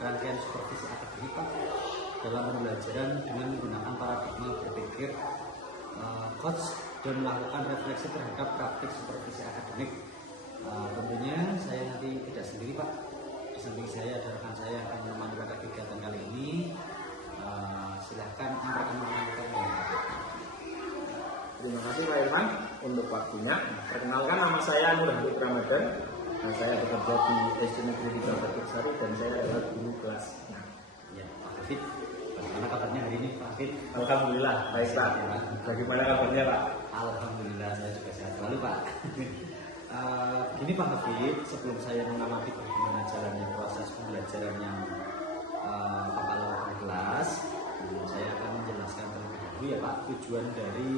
rangkaian supervisi akademik Pak dalam pembelajaran dengan menggunakan paradigma berpikir coach dan melakukan refleksi terhadap praktik supervisi akademik. Tentunya saya nanti tidak sendiri Pak, di samping saya ada rekan saya yang akan menemani pada kegiatan kali ini. Silahkan memperkenalkan. Terima kasih Pak Irfan untuk waktunya. Perkenalkan, nama saya Nur Habib Ramadan. Saya bekerja di SD Negeri 3 Batuksari dan saya adalah guru kelas 6. Ya, Pak Hafid, bagaimana kabarnya hari ini Pak Hafid? Alhamdulillah, baik Pak. Bagaimana kabarnya Pak? Alhamdulillah saya juga sehat selalu Pak. Gini Pak Hafid, sebelum saya mengamati bagaimana jalannya proses pembelajaran yang Bapak lakukan kelas, saya akan menjelaskan terlebih dahulu ya Pak tujuan dari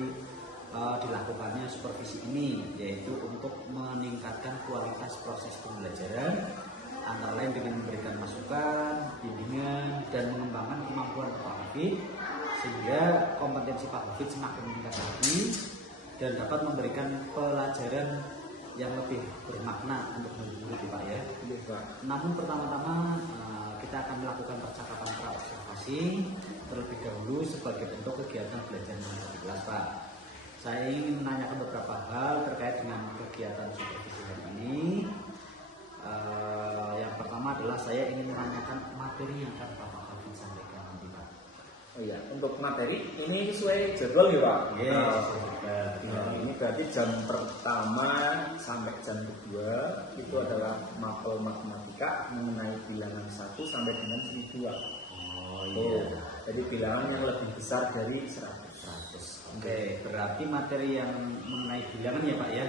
dilakukannya supervisi ini, yaitu untuk meningkatkan kualitas proses pembelajaran antara lain dengan memberikan masukan, bimbingan, dan mengembangkan kemampuan Pak Hafid sehingga kompetensi Pak Hafid semakin meningkat lagi dan dapat memberikan pelajaran yang lebih bermakna untuk murid Pak ya. Namun pertama-tama kita akan melakukan percakapan praobservasi terlebih dahulu sebagai bentuk kegiatan belajar mengajar di kelas Pak. Saya ingin menanyakan beberapa hal terkait dengan kegiatan supervisi hari ini. Yang pertama adalah saya ingin menanyakan materi yang akan Bapak Hafid sampaikan nanti Pak. Oh iya, untuk materi ini sesuai jadwal ya Pak? Yes. Ini berarti jam pertama sampai jam kedua itu adalah mapel matematika mengenai bilangan 1 sampai dengan 1002. Oh iya. Jadi bilangan yang lebih besar dari 100. Oke, berarti materi yang mengenai bilangan ya Pak ya.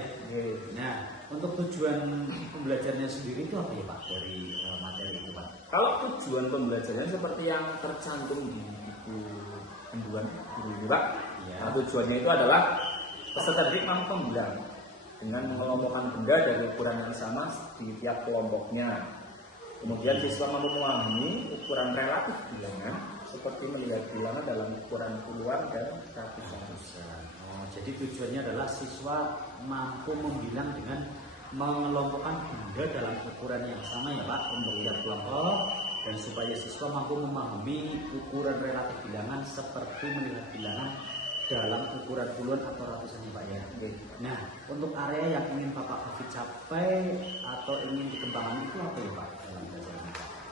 Nah, untuk tujuan pembelajarannya sendiri itu apa ya Pak dari materi itu Pak? Kalau tujuan pembelajarannya seperti yang tercantum di buku panduan guru ini Pak. Ya. Nah, tujuannya itu adalah peserta didik mampu membilang dengan mengelompokkan benda dari ukuran yang sama di tiap kelompoknya. Kemudian siswa mampu memahami ukuran relatif bilangan seperti melihat bilangan dalam ukuran puluhan dan ratusan. Jadi tujuannya adalah siswa mampu membilang dengan mengelompokkan benda dalam ukuran yang sama ya Pak untuk tiap kelompok, dan supaya siswa mampu memahami ukuran relatif bilangan seperti melihat bilangan dalam ukuran puluhan atau ratusan ya Pak ya. Nah, untuk area yang ingin Bapak Hafid capai atau ingin dikembangkan itu apa ya Pak?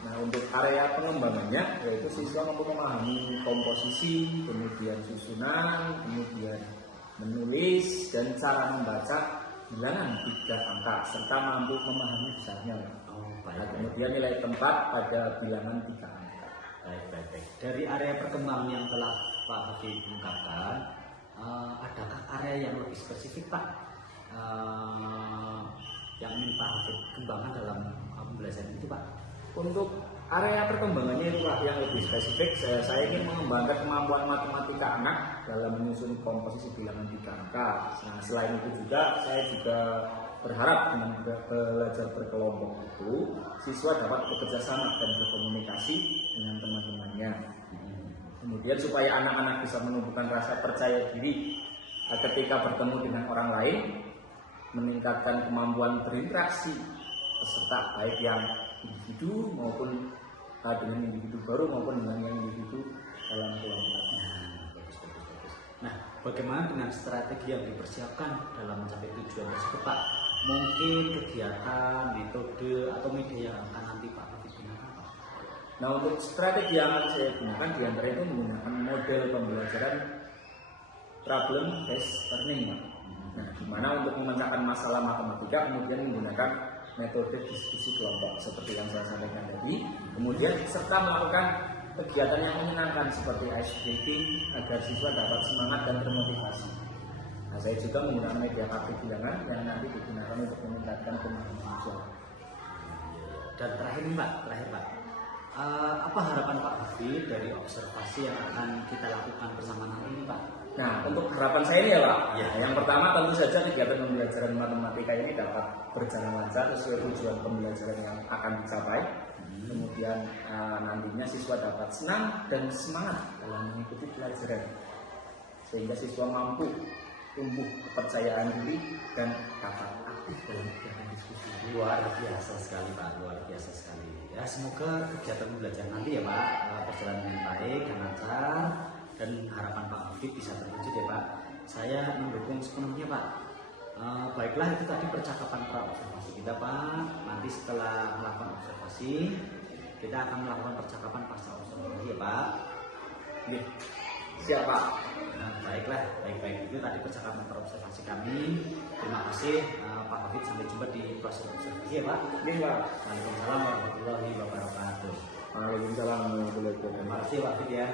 Nah, untuk area pengembangannya yaitu siswa mampu memahami komposisi, kemudian susunan, kemudian menulis dan cara membaca bilangan 3 angka serta mampu memahami besarnya. Nah, kemudian nilai tempat pada bilangan 3 angka. Baik. Dari area perkembangan yang telah Pak Hafid ungkapkan, adakah area yang lebih spesifik Pak yang ingin Pak Hafid kembangkan dalam pembelajaran itu Pak? Untuk area perkembangannya itu Pak yang lebih spesifik, saya ingin mengembangkan kemampuan matematika anak dalam menyusun komposisi bilangan 3 angka. Nah, selain itu juga saya juga berharap dengan belajar berkelompok itu siswa dapat bekerja sama dan berkomunikasi dengan teman-temannya. Kemudian supaya anak-anak bisa menumbuhkan rasa percaya diri ketika bertemu dengan orang lain, meningkatkan kemampuan berinteraksi peserta baik yang individu maupun dengan individu baru maupun dengan yang individu dalam kelompok. Bagus. Nah, bagaimana dengan strategi yang dipersiapkan dalam mencapai tujuan tersebut Pak? Mungkin kegiatan, metode, atau media yang akan nanti Pak Hafid gunakan Pak? Nah, untuk strategi yang akan saya gunakan diantara itu menggunakan model pembelajaran problem based learning. Nah, di mana untuk memecahkan masalah matematika kemudian menggunakan metode diskusi kelompok seperti yang saya sampaikan tadi, kemudian serta melakukan kegiatan yang menyenangkan seperti ice breaking agar siswa dapat semangat dan termotivasi. Nah, saya juga menggunakan media kartu bilangan yang nanti digunakan untuk meningkatkan pemahaman siswa. Dan terakhir Pak, apa harapan Pak Hafid dari observasi yang akan kita lakukan bersama nanti ini Pak? Nah, untuk harapan saya ini ya Pak, Ya. yang pertama tentu saja kegiatan pembelajaran matematika ini dapat berjalan lancar sesuai tujuan pembelajaran yang akan dicapai. Kemudian nantinya siswa dapat senang dan semangat dalam mengikuti pelajaran, sehingga siswa mampu tumbuh kepercayaan diri dan dapat aktif dalam kegiatan diskusi. Luar biasa sekali Pak, luar biasa sekali. Ya semoga kegiatan belajar nanti ya Pak berjalan dengan baik dan lancar, dan harapan Pak Hafid bisa terwujud ya Pak. Saya mendukung sepenuhnya Pak. Baiklah, itu tadi percakapan pra observasi kita Pak. Nanti setelah melakukan observasi, kita akan melakukan percakapan pasca observasi ya Pak. Oke, siap Pak. Nah, baiklah, baik-baik, itu tadi percakapan pra observasi kami. Terima kasih Pak Hafid, sampai jumpa di proses observasi ya Pak. Oke Pak. Waalaikumsalam warahmatullahi wabarakatuh. Waalaikumsalam warahmatullahi wabarakatuh. Terima kasih Pak Hafid ya.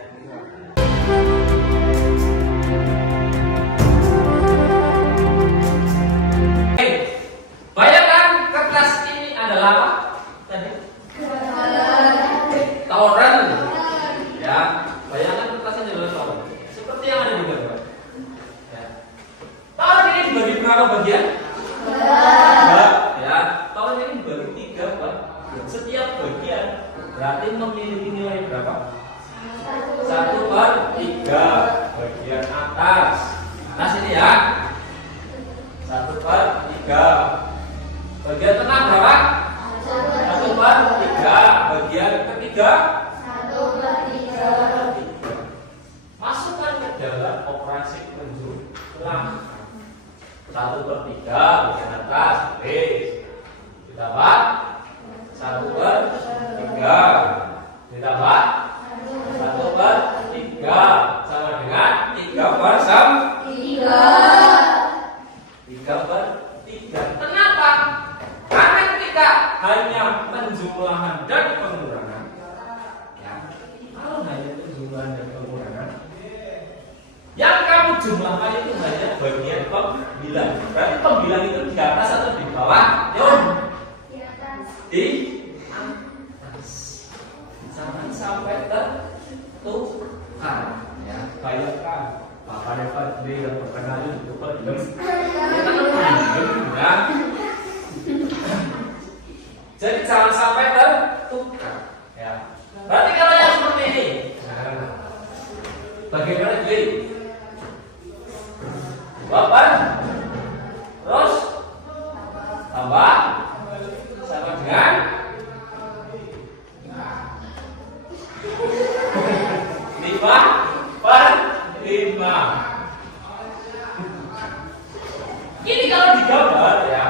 Bayangkan kertas ini adalah apa? Tadi? Toren. Ya, bayangkan kertas ini adalah toren. Seperti yang ada di gambar. Ya. Toren ini dibagi berapa bagian? Tiga. Ya, toren ini dibagi 3 Pak. Setiap bagian berarti memiliki nilai berapa? 1/3 bagian atas. Nah sini ya. 1/3. Bagian tengah berapa? 1/3. Bagian ketiga 1/3. Masukkan ke dalam operasi penjumlahan. 1/3 bagian atas, ditambah 1/3, ditambah 1/3 sama dengan 3/3. Kenapa? Karena ketika hanya penjumlahan dan pengurangan, ya, kalau hanya penjumlahan dan pengurangan, yang kamu jumlahkan itu hanya bagian pembilang. Berarti pembilang itu di atas atau di bawah? Yuk, di atas. Jangan sampai tertukar. Ya, bayangkan Bapak dapat beli yang pertengahan itu belum. Ya. Jadi jangan sampai tertukar. Ya. Berarti kalau yang seperti ini, bagaimana jadi? Bapak, terus tambah sama dengan 5/5. Ini kalau digambar ya,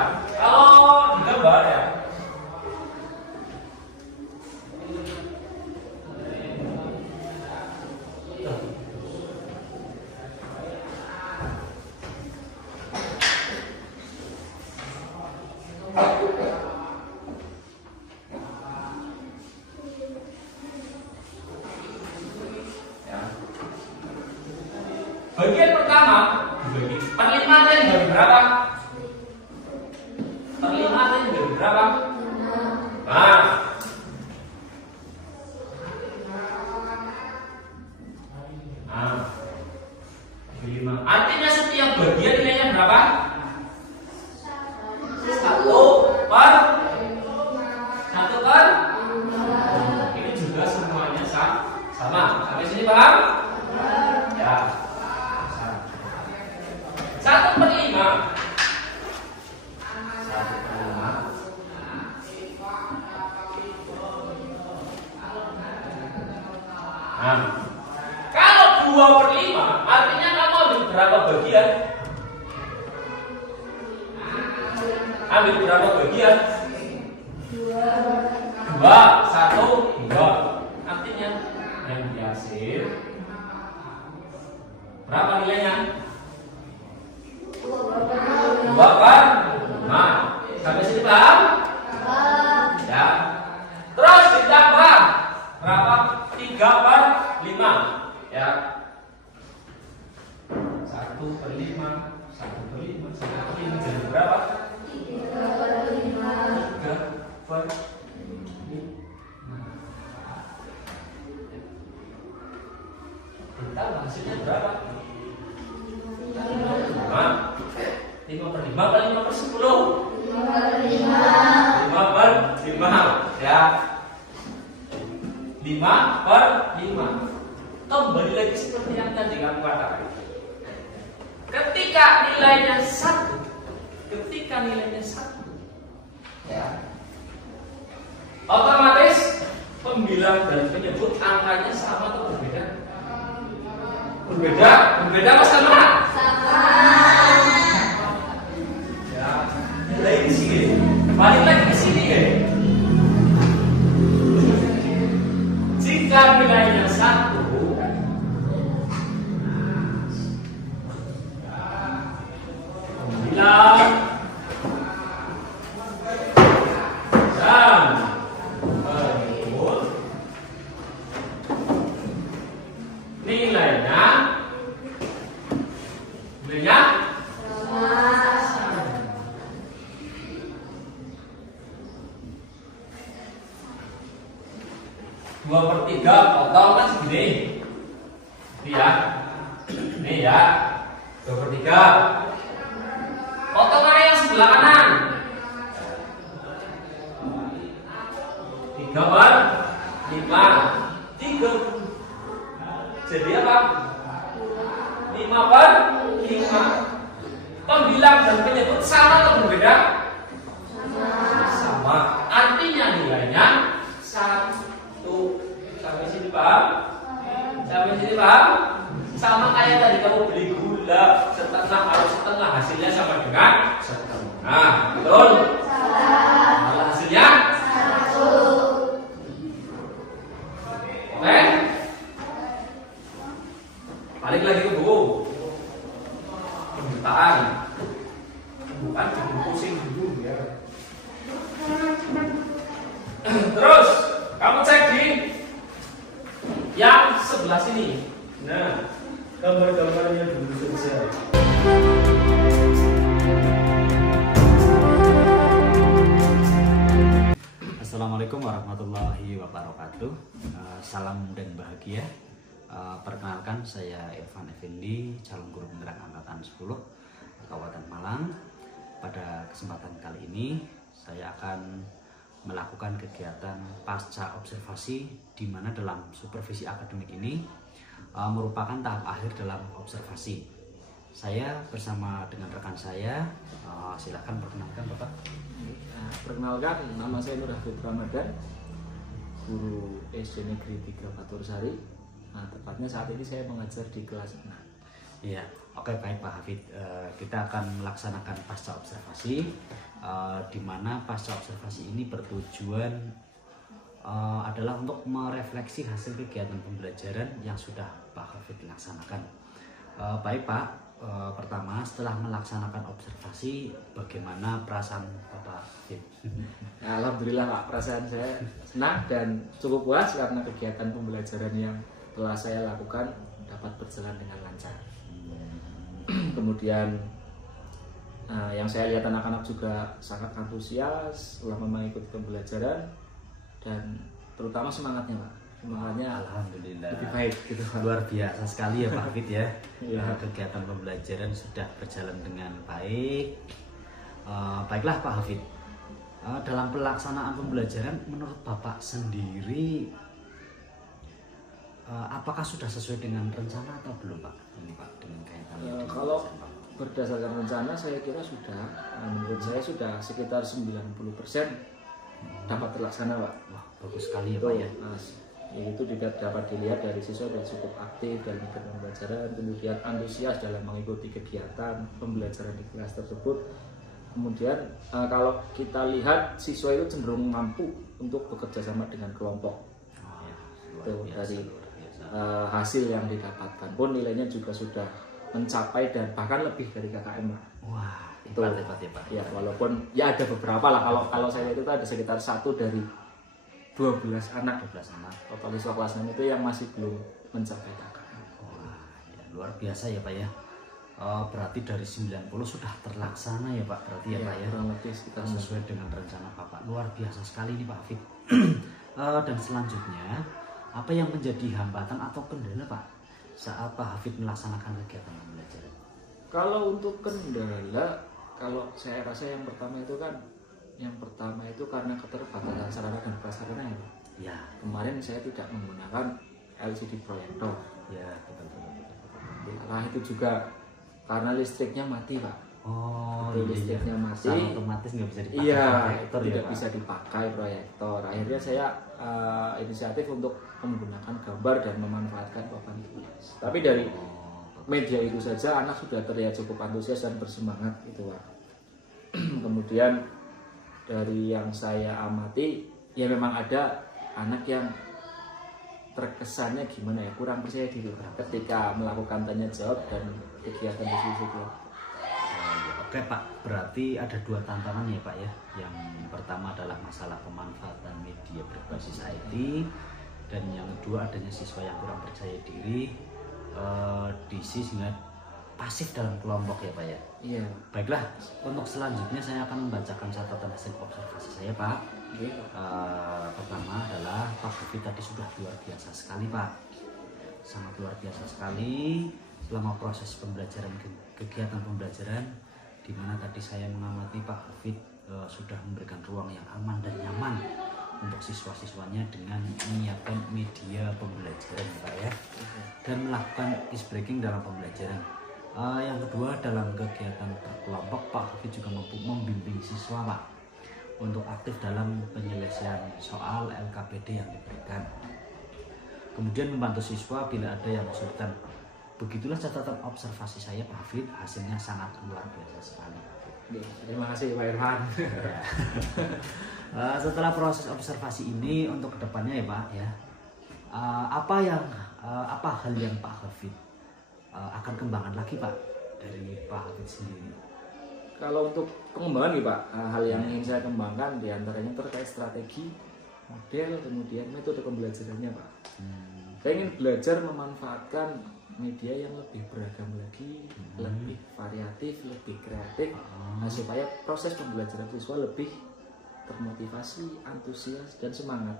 bagian pertama dibagi per 5 tadi bagi berapa? Per 5 tadi bagi berapa? Nah, bagi 5. Artinya setiap bagian nilainya berapa? 1/1/. Ini juga semuanya sama. Sampai sini paham? Ya. 1/5. 1/5. Nah, kalau 2/5 artinya kamu ambil berapa bagian? Ambil berapa bagian? 2, 1, 2. Artinya yang dihasil berapa nilainya? 2/5. Sampai sini paham? Ya. Terus ditambah berapa? 3/5. Ya. 1/5. 1/5. 1/5 jadi berapa? 3/5. Ditambah hasilnya berapa? 5/5 kali 5/10. 5/5 ya. 5/5. Kembali lagi seperti yang tadi kamu katakan. ketika nilainya 1, ya, otomatis pembilang dan penyebut angkanya sama atau berbeda? Berbeda apa sama? Ya, mulai di sini, balik lagi ke sini ya. Jika nilainya 1, pembilang dan penyebut nilainya dua per tiga total kan segini. Ini ya 2 per 3. Potongannya yang sebelah kanan 3 per 5, 3. Jadi apa? 5 per 5. Pembilang dan penyebut sama atau berbeda? Sama. Artinya nilainya 1. Sampai sini paham? Sama kayak tadi kamu beli gula setengah, harus setengah, hasilnya sama dengan setengah. Betul? Salah. Hasilnya 1. Oke? Balik lagi ke buku pembukaan. Bukan buku pusing dulu ya. Terus kamu cek di yang sebelah sini. Nah, gambar-gambarnya dulu saja. Assalamualaikum warahmatullahi wabarakatuh. Salam dan bahagia. Perkenalkan, saya Irfan Effendi, calon guru penggerak angkatan 10 Kabupaten Malang. Pada kesempatan kali ini saya akan melakukan kegiatan pasca observasi, di mana dalam supervisi akademik ini merupakan tahap akhir dalam observasi. Saya bersama dengan rekan saya, silakan perkenalkan Bapak. Perkenalkan, nama saya Nur Hafid Ramadan, guru SD Negeri 3 Batursari. Tepatnya saat ini saya mengajar di kelas 6. Iya, oke, baik Pak Hafid. Kita akan melaksanakan pasca observasi, di mana pasca observasi ini bertujuan adalah untuk merefleksi hasil kegiatan pembelajaran yang sudah Pak Hafid laksanakan. Baik Pak, pertama setelah melaksanakan observasi, bagaimana perasaan Bapak Hafid? Alhamdulillah Pak, perasaan saya senang dan cukup puas karena kegiatan pembelajaran yang telah saya lakukan dapat berjalan dengan lancar. Kemudian yang saya lihat anak-anak juga sangat antusias selama mengikuti pembelajaran, dan terutama semangatnya Pak, semangatnya Alhamdulillah lebih baik gitu Pak. Luar biasa sekali ya Pak Hafid ya. Ya. Kegiatan pembelajaran sudah berjalan dengan baik. Baiklah Pak Hafid, dalam pelaksanaan pembelajaran menurut Bapak sendiri, apakah sudah sesuai dengan rencana atau belum Pak? Ini Pak, dengan kaitannya dengan Kalau rencana, Pak. berdasarkan rencana saya kira sudah, menurut saya sudah sekitar 90% dapat terlaksana Pak. Wah, bagus sekali ya Pak ya. Itu dapat dilihat dari siswa dan cukup aktif dalam kegiatan pembelajaran, kemudian antusias dalam mengikuti kegiatan pembelajaran di kelas tersebut. Kemudian kalau kita lihat siswa itu cenderung mampu untuk bekerja sama dengan kelompok. Dari hasil yang didapatkan pun nilainya juga sudah mencapai dan bahkan lebih dari KKM. Wah, itu hebat ya Pak. Ya, walaupun ya ada beberapa lah, kalau saya lihat itu ada sekitar 1 dari 12 anak total siswa kelas 6 itu yang masih belum mencapai KKM. Wah, ya, luar biasa ya Pak ya. Berarti dari 90 sudah terlaksana ya Pak, berarti ya Pak ya. Kurang lebih sekitar sesuai dengan rencana Bapak. Luar biasa sekali nih Pak Hafid. Dan selanjutnya, apa yang menjadi hambatan atau kendala Pak saat Pak Hafid melaksanakan kegiatan pembelajaran? Kalau untuk kendala, kalau saya rasa yang pertama itu karena keterbatasan sarana dan prasarana ya Pak. Ya, Kemarin saya tidak menggunakan LCD proyektor. ya betul. Nah itu juga karena listriknya mati Pak. Oh, Itu listriknya mati. Secara otomatis nggak bisa dipakai Iya, proyektor ya, tidak Pak? bisa dipakai proyektor. Akhirnya saya inisiatif untuk menggunakan gambar dan memanfaatkan papan tulis. Tapi dari media itu saja anak sudah terlihat cukup antusias dan bersemangat itu Pak. Kemudian dari yang saya amati, ya memang ada anak yang terkesannya gimana ya, kurang percaya diri Pak, ketika melakukan tanya jawab dan kegiatan diskusi itu. Oh, iya. Oke Pak, berarti ada 2 tantangan ya Pak ya. Yang pertama adalah masalah pemanfaatan media berbasis IT, dan yang kedua adanya siswa yang kurang percaya diri, diisi sehingga pasif dalam kelompok ya Pak ya. Iya. Baiklah, untuk selanjutnya saya akan membacakan catatan hasil observasi saya Pak. Oke. Pertama adalah Pak Hafid tadi sudah luar biasa sekali Pak, sangat luar biasa sekali selama proses pembelajaran, kegiatan pembelajaran, di mana tadi saya mengamati Pak Hafid sudah memberikan ruang yang aman dan nyaman untuk siswa-siswanya dengan menyiapkan media pembelajaran Pak ya, dan melakukan ice breaking dalam pembelajaran. Yang kedua, dalam kegiatan berkelompok Pak Hafid juga mampu membimbing siswa Pak untuk aktif dalam penyelesaian soal LKPD yang diberikan, kemudian membantu siswa bila ada yang kesulitan. Begitulah catatan observasi saya Pak Hafid, hasilnya sangat luar biasa sekali. Oke, terima kasih Pak Irfan. Setelah proses observasi ini untuk kedepannya ya Pak ya, apa hal yang Pak Hafid akan kembangkan lagi Pak dari Pak Hafid sendiri? Kalau untuk pengembangan nih Pak, hal yang ingin saya kembangkan diantaranya terkait strategi, model, kemudian metode pembelajarannya Pak. Saya ingin belajar memanfaatkan media yang lebih beragam lagi, lebih variatif, lebih kreatif, supaya proses pembelajaran siswa lebih termotivasi, antusias, dan semangat,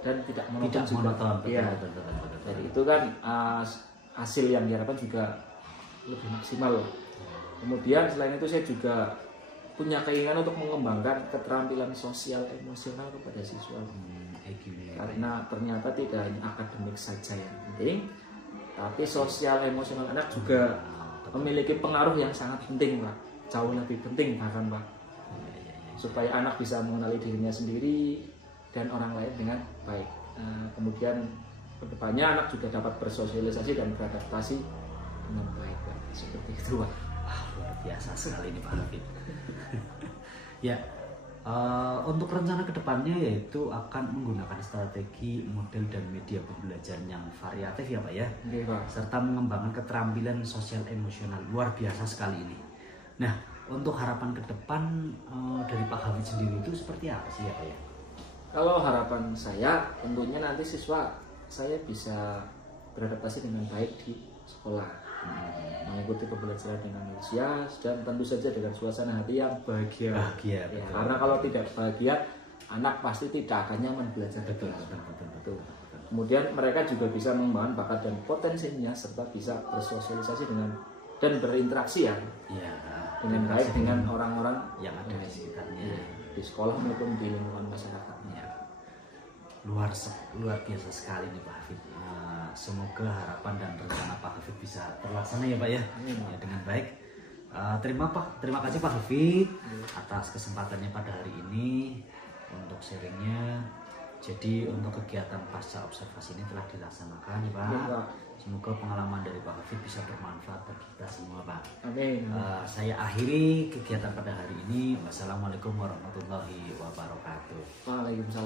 dan tidak monoton. Iya. Jadi itu kan hasil yang diharapkan juga lebih maksimal. Kemudian selain itu saya juga punya keinginan untuk mengembangkan keterampilan sosial emosional kepada siswa. Karena ternyata tidak hanya akademik saja yang penting, tapi sosial emosional anak juga memiliki pengaruh yang sangat penting Pak. Jauh lebih penting bahkan Pak. Supaya anak bisa mengenali dirinya sendiri dan orang lain dengan baik. Kemudian kedepannya anak juga dapat bersosialisasi dan beradaptasi dengan baik Pak. Seperti itu Pak. Wah, luar biasa sekali ini Pak Hafid. Ya, untuk rencana kedepannya yaitu akan menggunakan strategi, model, dan media pembelajaran yang variatif ya Pak ya. Oke, Pak. Serta mengembangkan keterampilan sosial emosional, luar biasa sekali ini. Nah, untuk harapan ke depan dari Pak Hafid sendiri itu seperti apa sih ya Pak ya? Kalau harapan saya tentunya nanti siswa saya bisa beradaptasi dengan baik di sekolah, mengikuti pembelajaran dengan antusias, dan tentu saja dengan suasana hati yang bahagia. Bahagia, Ya, betul. karena kalau tidak bahagia, anak pasti tidak akan nyaman belajar di kelas. Betul. Kemudian mereka juga bisa mengembangkan bakat dan potensinya, serta bisa bersosialisasi dengan dan berinteraksi ya Ya, dengan baik dengan orang-orang yang ada di sekitarnya. di sekolah maupun di lingkungan masyarakatnya. Luar biasa sekali nih Pak Hafid. Semoga harapan dan rencana Pak Hafid bisa terlaksana ya Pak ya, ya dengan baik. Terima kasih Pak Hafid atas kesempatannya pada hari ini untuk sharingnya. Jadi untuk kegiatan pasca observasi ini telah dilaksanakan ya Pak. Ya, Pak. Semoga pengalaman dari Pak Hafid bisa bermanfaat bagi kita semua Pak. Amin. Saya akhiri kegiatan pada hari ini. Wassalamualaikum warahmatullahi wabarakatuh. Waalaikumsalam.